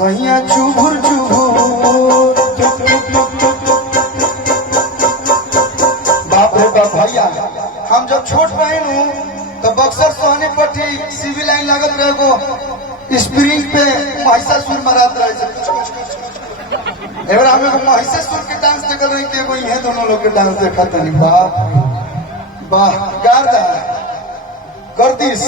सैया चुभुर चुभुर बाप रे बाप भैया, हम जब छोट बहन हूँ तो बक्सर सोहनी पट्टी सिविल लाइन लागत रहे को स्प्रिंग पे महिषासुर मरात रहे एबार हम महिषासुर के डांस देख रहे थे, वो ये दोनों लोग के डांस देखा तनी बाप वाह गार्दा गर्दिश